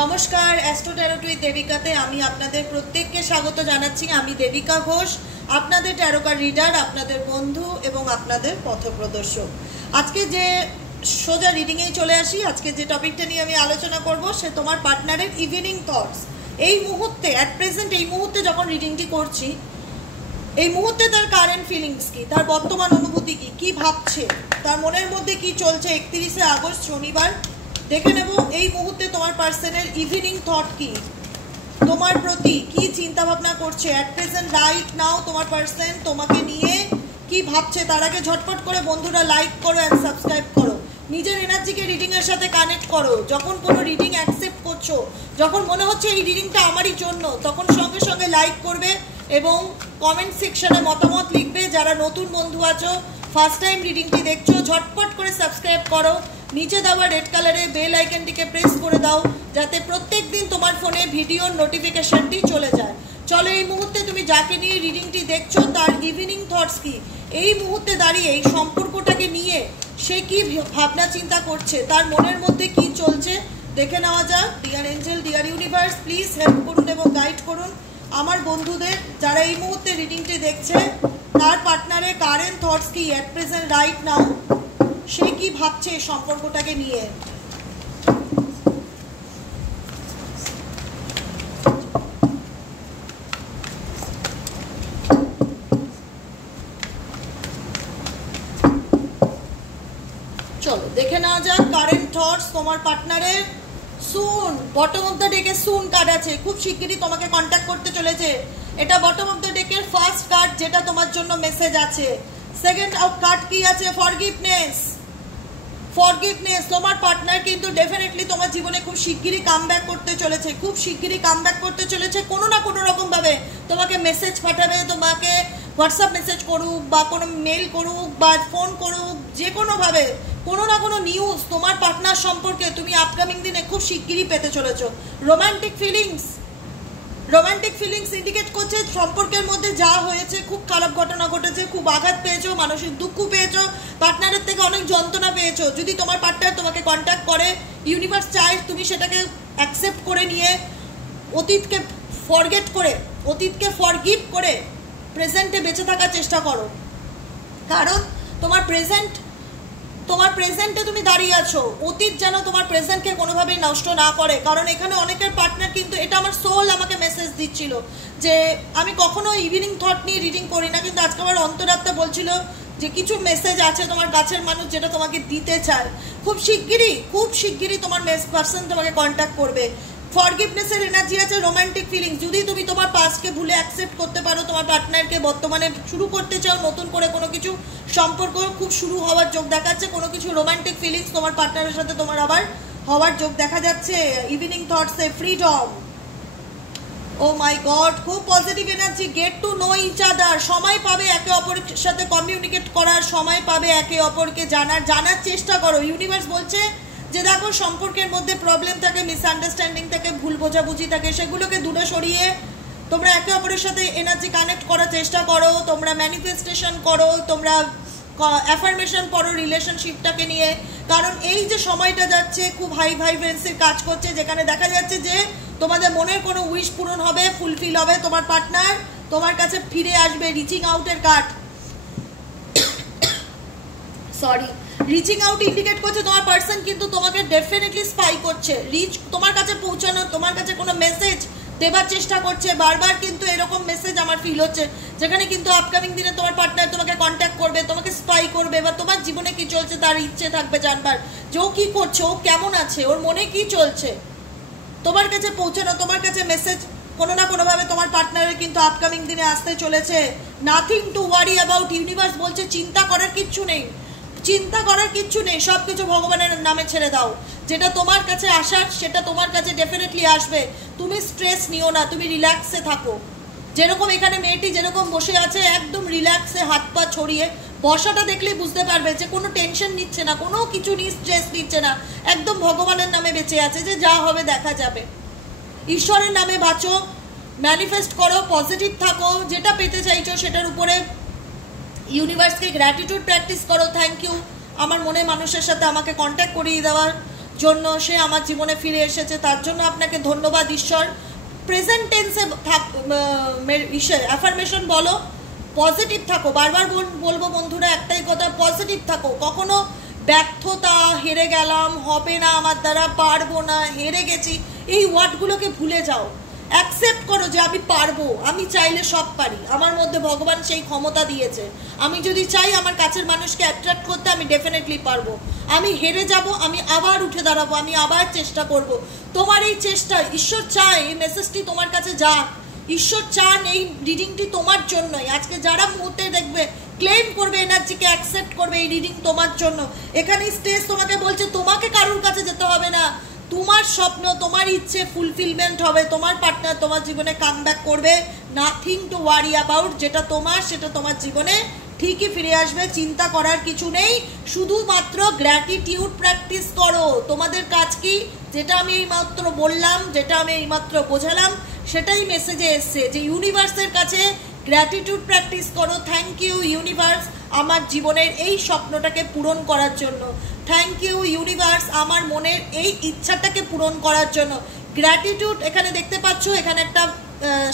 নমস্কার, astro tarot with দেবিকাতে আমি আপনাদের প্রত্যেককে স্বাগত জানাচ্ছি। আমি দেবিকা ঘোষ, আপনাদের ট্যারোকার রিডার, আপনাদের বন্ধু এবং আপনাদের পথপ্রদর্শক। আজকে যে সোজা রিডিংয়েই চলে আসি। আজকে যে টপিকটা নিয়ে আমি আলোচনা করব সে তোমার পার্টনারের ইভিনিং থটস। এই মুহূর্তে অ্যাট প্রেজেন্ট এই মুহূর্তে যখন রিডিংটি করছি, এই মুহূর্তে তার কারেন্ট ফিলিংস কি, তার বর্তমান অনুভূতি কি, কি ভাবছে, তার মনের মধ্যে কি চলছে। 31শে আগস্ট শনিবার দেখে নেব এই মুহূর্তে তোমার পার্সনের ইভিনিং থট কি, তোমার প্রতি কি চিন্তা ভাবনা করছে অ্যাট প্রেজেন্ট রাইট নাও। তোমার পার্সন তোমাকে নিয়ে কি ভাবছে। তার আগে ঝটপট করে বন্ধুরা লাইক করো অ্যান্ড সাবস্ক্রাইব করো। নিজের এনার্জিকে রিডিংয়ের সাথে কানেক্ট করো। যখন কোনো রিডিং অ্যাকসেপ্ট করছো, যখন মনে হচ্ছে এই রিডিংটা আমারই জন্য, তখন সঙ্গে সঙ্গে লাইক করবে এবং কমেন্ট সেকশনে মতামত লিখবে। যারা নতুন বন্ধু আছো, ফার্স্ট টাইম রিডিংটি দেখছো, ঝটপট করে সাবস্ক্রাইব করো। নিচে দেওয়া রেড কালারের বেল আইকনটিকে প্রেস করে দাও, যাতে প্রত্যেক দিন তোমার ফোনে ভিডিওর নোটিফিকেশনটি চলে যায়। চলো, এই মুহূর্তে তুমি যাকে নিয়ে রিডিংটি দেখছো তার ইভিনিং থটস কি, এই মুহূর্তে দাঁড়িয়ে এই সম্পর্কটাকে নিয়ে সে কি ভাবনা চিন্তা করছে, তার মনের মধ্যে কি চলছে দেখে নেওয়া যাক। Dear angel, deer universe, please help করুন এবং গাইড করুন আমার বন্ধুদের যারা এই মুহূর্তে রিডিংটি দেখছে। তার পার্টনারের কারেন্ট থটস কি অ্যাট প্রেজেন্ট রাইট নাও, সে কি ভাবছে সম্পর্কটাকে নিয়ে। চলো দেখে নেওয়া যাক কারেন্ট থটস তোমার পার্টনারের। সুন, বটম অফ দ্য ডেকে সুন কার্ড আছে, খুব শিগগিরই তোমাকে কন্ট্যাক্ট করতে চলেছে। এটা বটম অফ দ্য ডেকের ফার্স্ট কার্ড, যেটা তোমার জন্য মেসেজ আছে। সেকেন্ড কার্ড কি আছে? ফরগিভনেস। ফরগিভনেস, তোমার পার্টনার কিন্তু ডেফিনেটলি তোমার জীবনে খুব শিগগিরই কামব্যাক করতে চলেছে, খুব শিগগিরই কামব্যাক করতে চলেছে। কোনো না কোনো রকম ভাবে তোমাকে মেসেজ পাঠাবে, তোমাকে হোয়াটসঅ্যাপ মেসেজ করুক বা কোনো মেল করুক বা ফোন করুক, যে কোনোভাবে কোনো না কোনো নিউজ তোমার পার্টনার সম্পর্কে তুমি আপকামিং দিনে খুব শিগগিরই পেতে চলেছো। Romantic feelings, romantic feelings indicate করছে সম্পর্কের মধ্যে যা হয়েছে, খুব খারাপ ঘটনা ঘটেছে, খুব আঘাত পেয়েছো, মানসিক দুঃখ পেয়েছো, পার্টনারের থেকে অনেক যন্ত্রণা পেয়েছো। যদি তোমার পার্টনার তোমাকে কন্ট্যাক্ট করে, ইউনিভার্স চায় তুমি সেটাকে অ্যাকসেপ্ট করে নিয়ে অতীতকে ফরগেট করে, অতীতকে ফরগিভ করে প্রেজেন্টে বেঁচে থাকার চেষ্টা করো। কারণ তোমার প্রেজেন্টে তুমি দাঁড়িয়ে আছো, অতীত যেন তোমার প্রেজেন্টকে কোনোভাবেই নষ্ট না করে। কারণ এখানে অনেকের পার্টনার কিন্তু, এটা আমার সোল আমাকে মেসেজ দিচ্ছিল যে আমি কখনো ইভিনিং থট নিয়ে রিডিং করি না, কিন্তু আজকে আমার অন্তরাত্মা বলছিল যে কিছু মেসেজ আছে তোমার কাছের মানুষ যেটা তোমাকে দিতে চায়। খুব শিগগিরই তোমার পার্সন তোমাকে কন্ট্যাক্ট করবে। ফরগিভনেসের এনার্জি আছে, রোমান্টিক ফিলিংস। যদি তুমি তোমার পাস্টকে ভুলে অ্যাকসেপ্ট করতে পারো, তোমার পার্টনারকে বর্তমানে শুরু করতে চাও, নতুন করে কোনো কিছু সম্পর্ক খুব শুরু হওয়ার যোগ দেখাচ্ছে, কোনো কিছু রোমান্টিক ফিলিংস তোমার পার্টনারের সাথে তোমার আবার হওয়ার যোগ দেখা যাচ্ছে। ইভিনিং থটসে ফ্রিডম, ও মাই গড, খুব positive energy. Get to know each other, সময় পাবে একে অপরের সাথে কমিউনিকেট করার, সময় পাবে একে অপরকে জানার চেষ্টা করো। ইউনিভার্স বলছে যে দেখো, সম্পর্কের মধ্যে প্রবলেম থাকে, মিসআন্ডারস্ট্যান্ডিং থাকে, ভুল বোঝাবুঝি থাকে, সেগুলোকে দূরে সরিয়ে তোমরা একে অপরের সাথে এনার্জি কানেক্ট করার চেষ্টা করো, তোমরা ম্যানিফেস্টেশন করো, তোমরা অ্যাফার্মেশন পড়ো রিলেশনশিপটাকে নিয়ে। কারণ এই যে সময়টা যাচ্ছে খুব হাই ভাইব্রেন্সির কাজ করছে, যেখানে দেখা যাচ্ছে যে তোমাদের মনের কোনো উইশ পূরণ হবে, ফুলফিল হবে, তোমার পার্টনার তোমার কাছে ফিরে আসবে। রিচিং আউটের card, sorry, reaching out indicate করছে তোমার পার্সন কিন্তু তোমাকে ডেফিনেটলি স্পাই করছে, তোমার কাছে পৌঁছানো, তোমার কাছে কোনো মেসেজ দেবার চেষ্টা করছে বারবার। কিন্তু এরকম মেসেজ আমার ফিল হচ্ছে, যেখানে কিন্তু আপকামিং দিনে তোমার পার্টনার তোমাকে কন্ট্যাক্ট করবে, তোমাকে স্পাই করবে, বা তোমার জীবনে কি চলছে তার ইচ্ছে থাকবে জানবার, যে ও কি করছে, ও কেমন আছে, ওর মনে কি চলছে, তোমার কাছে পৌঁছানো, তোমার কাছে মেসেজ কোনো না কোনোভাবে তোমার পার্টনারের কিন্তু আপকামিং দিনে আসতে চলেছে। Nothing to worry about, universe বলছে চিন্তা করার কিচ্ছু নেই, চিন্তা করার কিচ্ছু নেই, সব কিছু ভগবানের নামে ছেড়ে দাও। যেটা তোমার কাছে আসার সেটা তোমার কাছে ডেফিনেটলি আসবে। তুমি স্ট্রেস নিও না, তুমি রিল্যাক্সে থাকো। যেরকম এখানে মেয়েটি যেরকম বসে আছে, একদম রিল্যাক্সে হাত পা ছড়িয়ে, বসাটা দেখলেই বুঝতে পারবে যে কোনো টেনশন নিচ্ছে না, কোনো কিছু নিয়ে স্ট্রেস নিচ্ছে না, একদম ভগবানের নামে বেঁচে আছে, যে যা হবে দেখা যাবে। ঈশ্বরের নামে বাঁচো, ম্যানিফেস্ট করো, পজিটিভ থাকো, যেটা পেতে চাইছো সেটার উপরে ইউনিভার্সকে গ্র্যাটিটিউড প্র্যাকটিস করো। থ্যাংক ইউ আমার মনে মানুষের সাথে আমাকে কন্ট্যাক্ট করিয়ে দেওয়ার জন্য সে আমার জীবনে ফিরে এসেছে, তার জন্য আপনাকে ধন্যবাদ ঈশ্বর। প্রেজেন্ট টেন্সে অ্যাফার্মেশন বলো, পজিটিভ থাকো। বারবার বলবো বন্ধুরা একটাই কথা, পজিটিভ থাকো। কখনো ব্যর্থতা, হেরে গেলাম, হবে না আমার দ্বারা, পারবো না, হেরে গেছি, এই ওয়ার্ডগুলোকে ভুলে যাও। অ্যাকসেপ্ট করো যে আমি পারবো, আমি চাইলে সব পারি, আমার মধ্যে ভগবান সেই ক্ষমতা দিয়েছে। আমি যদি চাই আমার কাছের মানুষকে অ্যাট্রাক্ট করতে, আমি ডেফিনেটলি পারবো। আমি হেরে যাব, আমি আবার উঠে দাঁড়াবো, আমি আবার চেষ্টা করব। তোমার এই চেষ্টা ঈশ্বর চায় এই মেসেজটি তোমার কাছে যাক। ঈশ্বর চান এই রিডিংটি তোমার জন্যই। আজকে যারা মুহূর্তে দেখবে ক্লেম করবে, এনার্জিকে অ্যাকসেপ্ট করবে, এই রিডিং তোমার জন্য। এখানে স্টেজ তোমাকে বলছে তোমাকে কারোর কাছে যেতে হবে না, তোমার স্বপ্ন, তোমার ইচ্ছে ফুলফিলমেন্ট হবে, তোমার পার্টনার তোমার জীবনে কামব্যাক করবে। নাথিং টু ওয়ারি অ্যাবাউট, যেটা তোমার সেটা তোমার জীবনে ঠিকই ফিরে আসবে, চিন্তা করার কিছু নেই। শুধুমাত্র গ্র্যাটিটিউড প্র্যাকটিস করো। তোমাদের কাজ কি, যেটা আমি এইমাত্র বললাম, যেটা আমি এইমাত্র বোঝালাম, সেটাই মেসেজে এসছে যে ইউনিভার্সের কাছে গ্র্যাটিটিউড প্র্যাকটিস করো। থ্যাংক ইউ ইউনিভার্স আমার জীবনের এই স্বপ্নটাকে পূরণ করার জন্য। থ্যাংক ইউ ইউনিভার্স আমার মনের এই ইচ্ছাটাকে পূরণ করার জন্য। গ্র্যাটিটিউড এখানে দেখতে পাচ্ছ, এখানে একটা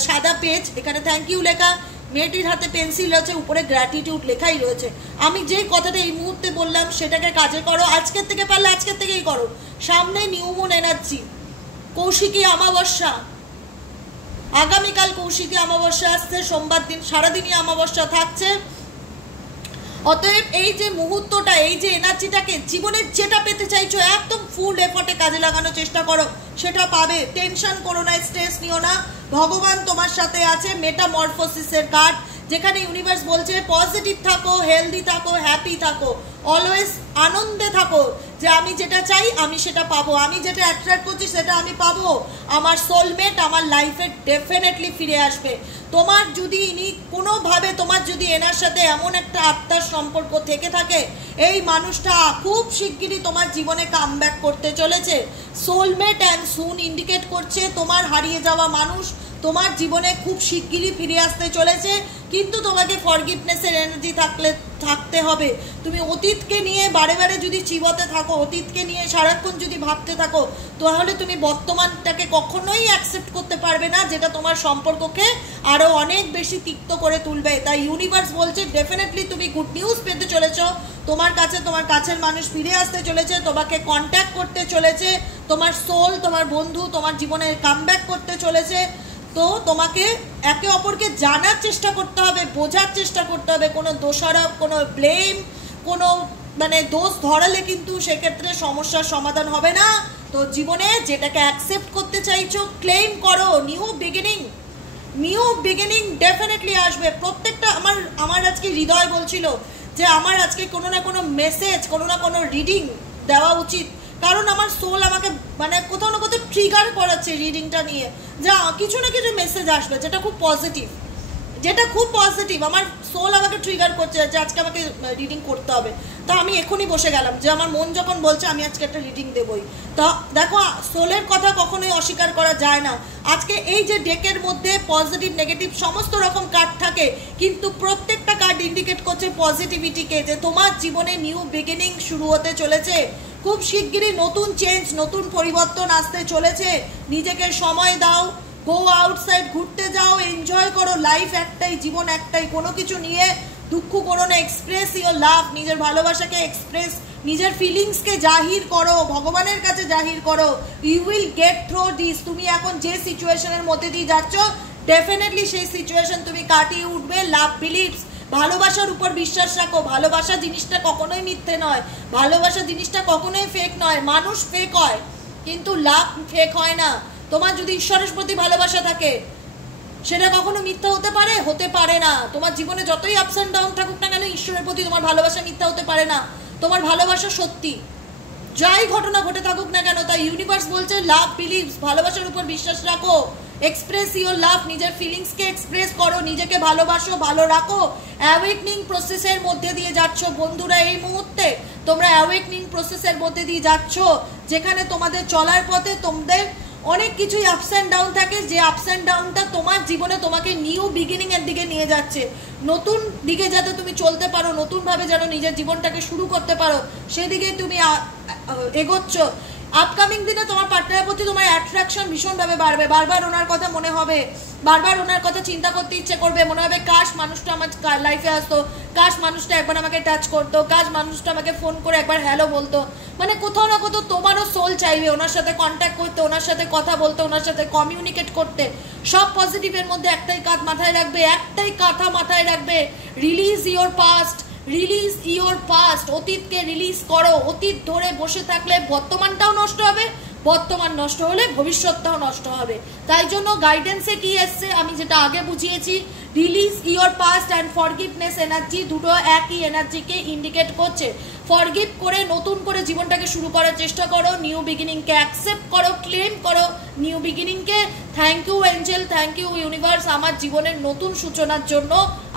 সাদা পেজ, এখানে থ্যাংক ইউ লেখা, মেয়েটির হাতে পেন্সিল রয়েছে, উপরে গ্র্যাটিটিউড লেখাই রয়েছে। আমি যেই কথাটা এই মুহূর্তে বললাম সেটাকে কাজে করো। আজকের থেকে পারলে আজকের থেকেই করো। সামনে new moon energy, Kaushiki Amavasya, আগামীকাল কৌশিকী অমাবস্যা আসছে, সোমবার দিন সারাদিনই অমাবস্যা থাকছে। অতএব এই যে মুহূর্তটা, এই যে এনার্জিটাকে জীবনের যেটা পেতে চাইছো একদম ফুল এফর্টে কাজে লাগানোর চেষ্টা করো, সেটা পাবে। টেনশন করো না, স্ট্রেস নিও না, ভগবান তোমার সাথে আছে। মেটামরফোসিসের কার্ড, যেখানে ইউনিভার্স বলছে পজিটিভ থাকো, হেলদি থাকো, হ্যাপি থাকো, অলওয়েজ আনন্দে থাকো, যে আমি যেটা চাই আমি সেটা পাবো, আমি যেটা অ্যাট্রাক্ট করছি সেটা আমি পাবো। আমার সোলমেট আমার লাইফে ডেফিনেটলি ফিরে আসবে। তোমার যদি ইনি কোনোভাবে, তোমার যদি এনার সাথে এমন একটা আত্মার সম্পর্ক থেকে থাকে, এই মানুষটা খুব শিগগিরই তোমার জীবনে কামব্যাক করতে চলেছে। সোলমেট অ্যান্ড সুন ইন্ডিকেট করছে তোমার হারিয়ে যাওয়া মানুষ তোমার জীবনে খুব শিগগিরই ফিরে আসতে চলেছে। কিন্তু তোমাকে ফরগিভনেসের এনার্জি থাকতে হবে। তুমি অতীতকে নিয়ে বারে বারে যদি চিবাতে থাকো, অতীতকে নিয়ে সারাক্ষণ যদি ভাবতে থাকো, তাহলে তুমি বর্তমানটাকে কখনোই অ্যাকসেপ্ট করতে পারবে না, যেটা তোমার সম্পর্ককে আরও অনেক বেশি তিক্ত করে তুলবে। তাই ইউনিভার্স বলছে ডেফিনেটলি তুমি গুড নিউজ পেতে চলেছ। তোমার কাছে তোমার কাছের মানুষ ফিরে আসতে চলেছে, তোমাকে কন্ট্যাক্ট করতে চলেছে, তোমার সোল, তোমার বন্ধু তোমার জীবনে কামব্যাক করতে চলেছে। তো তোমাকে একে অপরকে জানার চেষ্টা করতে হবে, বোঝার চেষ্টা করতে হবে। কোনো দোষারোপ, কোনো ব্লেম, কোনো দোষ ধরালে কিন্তু সেক্ষেত্রে সমস্যার সমাধান হবে না। তো জীবনে যেটাকে অ্যাকসেপ্ট করতে চাইছো ক্লেম করো। নিউ বিগিনিং ডেফিনেটলি আসবে। প্রত্যেকটা আমার আজকে হৃদয় বলছিল যে আমার আজকে কোনো না কোনো মেসেজ, কোনো না কোনো রিডিং দেওয়া উচিত, কারণ আমার সোল আমাকে কোথাও না কোথাও ট্রিগার করাচ্ছে রিডিংটা নিয়ে, যা কিছু না কিছু মেসেজ আসবে যেটা খুব পজিটিভ। আমার সোল আমাকে ট্রিগার করছে যে আজকে আমাকে রিডিং করতে হবে। তা আমি এখনই বসে গেলাম, যে আমার মন যখন বলছে আমি আজকে একটা রিডিং দেবই। তা দেখো, সোলের কথা কখনোই অস্বীকার করা যায় না। আজকে এই যে ডেকের মধ্যে পজিটিভ নেগেটিভ সমস্ত রকম কার্ড থাকে, কিন্তু প্রত্যেকটা কার্ড ইন্ডিকেট করছে পজিটিভিটিকে, যে তোমার জীবনে নিউ বিগিনিং শুরু হতে চলেছে। খুব শিগগিরই নতুন চেঞ্জ, নতুন পরিবর্তন আসতে চলেছে। নিজেকে সময় দাও, গো আউটসাইড, ঘুরতে যাও, এনজয় করো। লাইফ একটাই, জীবন একটাই, কোনো কিছু নিয়ে দুঃখ করো না। এক্সপ্রেস ইওর লাভ, নিজের ভালোবাসাকে এক্সপ্রেস, নিজের ফিলিংসকে জাহির করো, ভগবানের কাছে জাহির করো। You will get through this. তুমি এখন যে সিচুয়েশনের মধ্যে দিয়ে যাচ্ছ, ডেফিনেটলি সেই সিচুয়েশন তুমি কাটিয়ে উঠবে। লাভ বিলিভস, ভালোবাসার উপর বিশ্বাস রাখো। ভালোবাসা জিনিসটা কখনোই মিথ্যে নয়, ভালোবাসা জিনিসটা কখনোই ফেক নয়। মানুষ ফেক হয় কিন্তু লাভ ফেক হয় না। তোমার যদি ঈশ্বরের প্রতি ভালোবাসা থাকে, সেটা কখনো মিথ্যা হতে পারে না। তোমার জীবনে যতই আপস অ্যান্ড ডাউন থাকুক না কেন, ঈশ্বরের প্রতি তোমার ভালোবাসা মিথ্যা হতে পারে না। তোমার ভালোবাসা সত্যি, যাই ঘটনা ঘটে থাকুক না কেন। তাই ইউনিভার্স বলছে লাভ বিলিভস, ভালোবাসার উপর বিশ্বাস রাখো। এক্সপ্রেস ইওর লাভ, নিজের ফিলিংসকে এক্সপ্রেস করো, নিজেকে ভালোবাসো, ভালো রাখো। অ্যাওয়েকনিং প্রসেসের মধ্যে দিয়ে যাচ্ছ বন্ধুরা। এই মুহূর্তে তোমরা অ্যাওয়েকনিং প্রসেসের মধ্যে দিয়ে যাচ্ছ, যেখানে তোমাদের চলার পথে তোমাদের অনেক কিছুই আপস অ্যান্ড ডাউন থাকে, যে আপস অ্যান্ড ডাউনটা তোমার জীবনে তোমাকে নিউ বিগিনিং এর দিকে নিয়ে যাচ্ছে। নতুন দিকে যাতে তুমি চলতে পারো, নতুনভাবে যেন নিজের জীবনটাকে শুরু করতে পারো, সেদিকে তুমি এগোচ্ছ। আপকামিং দিনে তোমার পার্টনারের প্রতি তোমার অ্যাট্রাকশন ভীষণভাবে বাড়বে, বারবার ওনার কথা মনে হবে, বারবার ওনার কথা চিন্তা করতে ইচ্ছে করবে, মনে হবে কাশ মানুষটা আমার লাইফে আসতো, কাশ মানুষটা একবার আমাকে টাচ করতো, কাশ মানুষটা আমাকে ফোন করে একবার হ্যালো বলতো। মানে কোথাও না কোথাও তোমারও সোল চাইবে ওনার সাথে কন্ট্যাক্ট করতে, ওনার সাথে কথা বলতে, ওনার সাথে কমিউনিকেট করতে। সব পজিটিভের মধ্যে একটাই কথা মাথায় রাখবে, একটাই কথা মাথায় রাখবে, release your past, release your past. অতীতকে রিলিজ করো। অতীত ধরে বসে থাকলে বর্তমানটাও নষ্ট হবে, বর্তমান নষ্ট হলে ভবিষ্যৎটাও নষ্ট হবে। তাই জন্য গাইডেন্সে কি এসছে আমি যেটা আগে বুঝিয়েছি, release your past and forgiveness energy, দুটো একই এনার্জিকে ইন্ডিকেট করছে। ফরগিভ করে নতুন করে জীবনটাকে শুরু করার চেষ্টা করো, নিউ বিগিনিংকে অ্যাকসেপ্ট করো, ক্লেম করো নিউ বিগিনিংকে। Thank you angel, thank you universe আমার জীবনের নতুন সূচনার জন্য।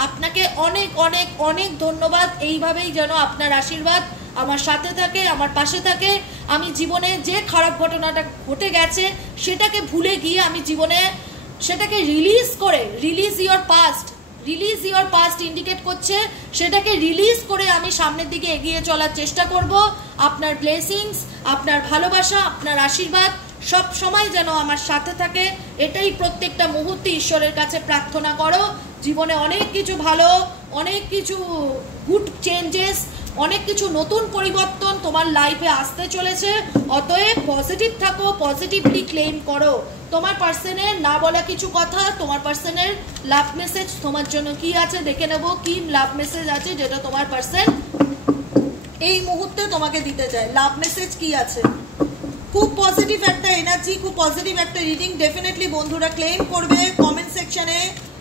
আপনাকে অনেক অনেক অনেক ধন্যবাদ। এইভাবেই যেন আপনার আশীর্বাদ আমার সাথে থাকে, আমার পাশে থাকে। আমি জীবনে যে খারাপ ঘটনাটা ঘটে গেছে সেটাকে ভুলে গিয়ে আমি জীবনে সেটাকে রিলিজ করে, release your past, release your past indicate করছে, সেটাকে রিলিজ করে আমি সামনের দিকে এগিয়ে চলার চেষ্টা করব। আপনার ব্লেসিংস, আপনার ভালোবাসা, আপনার আশীর্বাদ সব সময় যেন আমার সাথে থাকে, এটাই প্রত্যেকটা মুহূর্তে ঈশ্বরের কাছে প্রার্থনা করো। জীবনে অনেক কিছু ভালো, অনেক কিছু গুড চেঞ্জেস, অনেক কিছু নতুন পরিবর্তন তোমার লাইফে আসতে চলেছে। অতএব পজিটিভ থাকো, পজিটিভলি ক্লেম করো। তোমার পার্সনের না বলা কিছু কথা, তোমার পার্সনের লাভ মেসেজ তোমার জন্য কি আছে দেখে নেবো। কি লাভ মেসেজ আছে যেটা তোমার পার্সন এই মুহূর্তে তোমাকে দিতে চায়, লাভ মেসেজ কি আছে? খুব পজিটিভ একটা এনার্জি, খুব পজিটিভ একটা রিডিং। ডেফিনেটলি বন্ধুরা ক্লেম করবে, কমেন্ট সেকশনে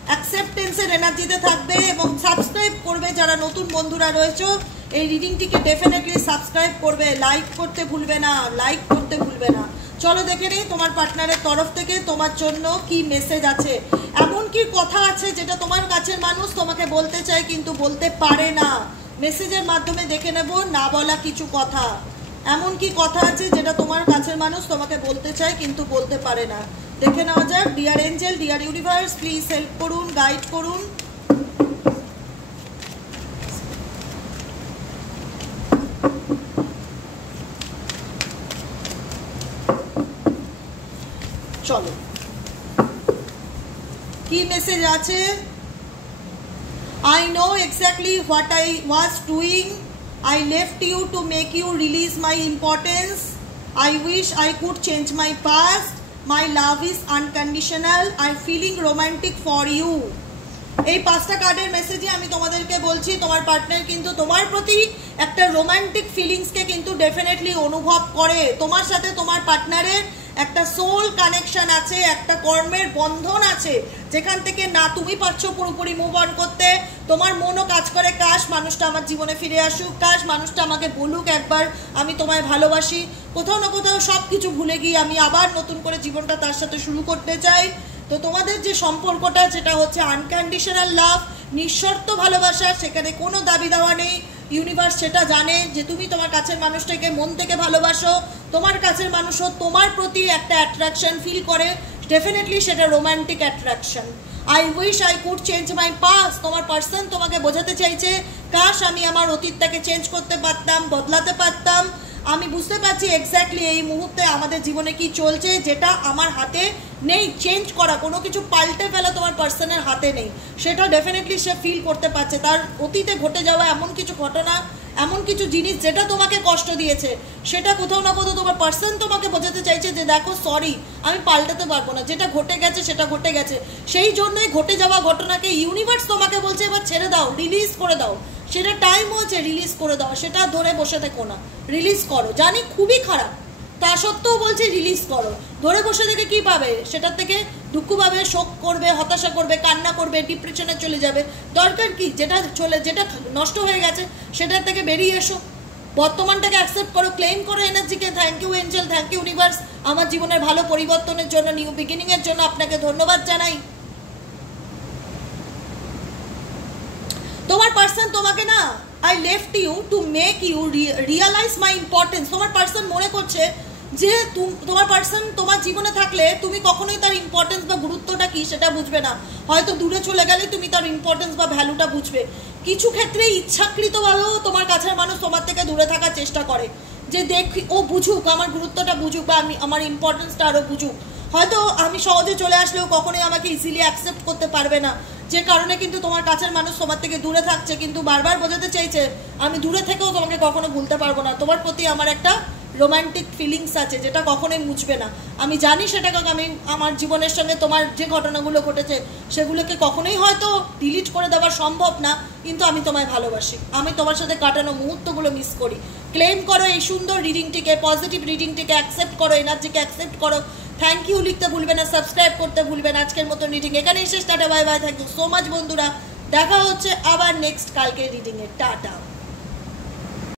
অ্যাকসেপ্টেন্সের এনার্জিতে থাকবে এবং সাবস্ক্রাইব করবে। যারা নতুন বন্ধুরা রয়েছে এই রিডিংটিকে ডেফিনেটলি সাবস্ক্রাইব করবে, লাইক করতে ভুলবে না, লাইক করতে ভুলবে না। চলো দেখে নেই তোমার পার্টনারের তরফ থেকে তোমার জন্য কি মেসেজ আছে। এমন কি কথা আছে যেটা তোমার কাছের মানুষ তোমাকে বলতে চায় কিন্তু বলতে পারে না। মেসেজের মাধ্যমে দেখে নেব না বলা কিছু কথা। এমন কি কথা আছে যেটা তোমার কাছের মানুষ তোমাকে বলতে চায় কিন্তু বলতে পারে না। দেখে নেওয়া যাক। Dear angel, deer universe, please help করুন, গাইড করুন। চলো কি মেসেজ আছে। I know exactly what I was doing. I left you to make you release my importance. I wish I could change my past. My love is unconditional. I'm feeling romantic for you. এই পাঁচটা কার্ডের মেসেজে আমি তোমাদেরকে বলছি তোমার partner কিন্তু তোমার প্রতি একটা রোমান্টিক ফিলিংসকে কিন্তু ডেফিনেটলি অনুভব করে। তোমার সাথে তোমার পার্টনারের একটা সোল কানেকশন আছে, একটা কর্মের বন্ধন আছে যেখান থেকে না তুমি পারছো পুরোপুরি মুভ অন করতে। তোমার মনও কাজ করে কাশ মানুষটা আমার জীবনে ফিরে আসুক, কাশ মানুষটা আমাকে বলুক একবার আমি তোমায় ভালোবাসি। কোথাও না কোথাও সব কিছু ভুলে গিয়ে আমি আবার নতুন করে জীবনটা তার সাথে শুরু করতে চাই। তো তোমাদের যে সম্পর্কটা যেটা হচ্ছে আনকন্ডিশনাল লাভ, নিঃশর্ত ভালোবাসা, সেখানে কোনো দাবি দেওয়া নেই। ইউনিভার্স সেটা জানে যে তুমি তোমার কাছের মানুষটাকে মন থেকে ভালোবাসো, তোমার কাছের মানুষও তোমার প্রতি একটা অ্যাট্রাকশন ফিল করে। ডেফিনেটলি সেটা romantic attraction. I wish I could change my past, তোমার পার্সন তোমাকে বোঝাতে চাইছে কাশ আমি আমার অতীতটাকে চেঞ্জ করতে পারতাম, বদলাতে পারতাম। আমি বুঝতে পারছি এক্স্যাক্টলি এই মুহূর্তে আমাদের জীবনে কি চলছে যেটা আমার হাতে নেই চেঞ্জ করা, কোনো কিছু পাল্টে ফেলা তোমার পার্সনের হাতে নেই। সেটা ডেফিনেটলি সে ফিল করতে পারছে। তার অতীতে ঘটে যাওয়া এমন কিছু ঘটনা, এমন কিছু জিনিস যেটা তোমাকে কষ্ট দিয়েছে, সেটা কোথাও না কোথাও তোমার পার্সন তোমাকে বোঝাতে চাইছে যে দেখো সরি আমি পাল্টাতে পারবো না, যেটা ঘটে গেছে সেটা ঘটে গেছে। সেই জন্যই ঘটে যাওয়া ঘটনাকে ইউনিভার্স তোমাকে বলছে এবার ছেড়ে দাও, রিলিজ করে দাও। সেটা টাইম হচ্ছে রিলিজ করে দাও, সেটা ধরে বসে থেকো না, রিলিজ করো। জানি খুবই খারাপ, তা সত্ত্বেও বলছে রিলিজ করো। ধরে বসে থেকে কি পাবে? সেটার থেকে দুঃখ পাবে, শোক করবে, হতাশা করবে, কান্না করবে, ডিপ্রেশনে চলে যাবে। দরকার কি? যেটা নষ্ট হয়ে গেছে সেটার থেকে বেরিয়ে এসো, বর্তমানটাকে অ্যাকসেপ্ট করো, ক্লেম করো এনার্জিকে। Thank you angel, thank you universe আমার জীবনের ভালো পরিবর্তনের জন্য, নিউ বিগিনিংয়ের জন্য আপনাকে ধন্যবাদ জানাই। তোমার পার্সন তোমাকে না I left you to make you realise my importance. তোমার পার্সন মনে করছে যে তোমার পার্সন তোমার জীবনে থাকলে তুমি কখনোই তার ইম্পর্টেন্স বা গুরুত্বটা কি সেটা বুঝবে না। হয়তো দূরে চলে গেলে তুমি তার ইম্পর্টেন্স বা ভ্যালুটা বুঝবে। কিছু ক্ষেত্রে ইচ্ছাকৃতভাবেও তোমার কাছের মানুষ তোমার থেকে দূরে থাকার চেষ্টা করে। যে দেখি ও বুঝুক, আমার গুরুত্বটা বুঝুক, বা আমি আমার ইম্পর্টেন্সটা আরও বুঝুক। হয়তো আমি সহজে চলে আসলেও কখনোই আমাকে ইজিলি অ্যাকসেপ্ট করতে পারবে না, যে কারণে কিন্তু তোমার কাছের মানুষ তোমার থেকে দূরে থাকছে, কিন্তু বারবার বোঝাতে চাইছে আমি দূরে থেকেও তোমাকে কখনো ভুলতে পারবো না। তোমার প্রতি আমার একটা রোম্যান্টিক ফিলিংস আছে যেটা কখনোই মুছবে না। আমি জানি সেটাকে আমি আমার জীবনের সঙ্গে তোমার যে ঘটনাগুলো ঘটেছে সেগুলোকে কখনোই হয়তো ডিলিট করে দেওয়া সম্ভব না, কিন্তু আমি তোমায় ভালোবাসি। আমি তোমার সাথে কাটানো মুহূর্তগুলো মিস করি। ক্লেম করো এই সুন্দর রিডিংটিকে, পজিটিভ রিডিংটিকে অ্যাকসেপ্ট করো, এনার্জিকে অ্যাকসেপ্ট করো। থ্যাংক ইউ লিখতে ভুলবে না, সাবস্ক্রাইব করতে ভুলবে না। আজকের মতো রিডিং এখানেই শেষ। Tata, bye bye, thank you so much বন্ধুরা। দেখা হচ্ছে আবার নেক্সট কালকে রিডিংয়ে। টাটা।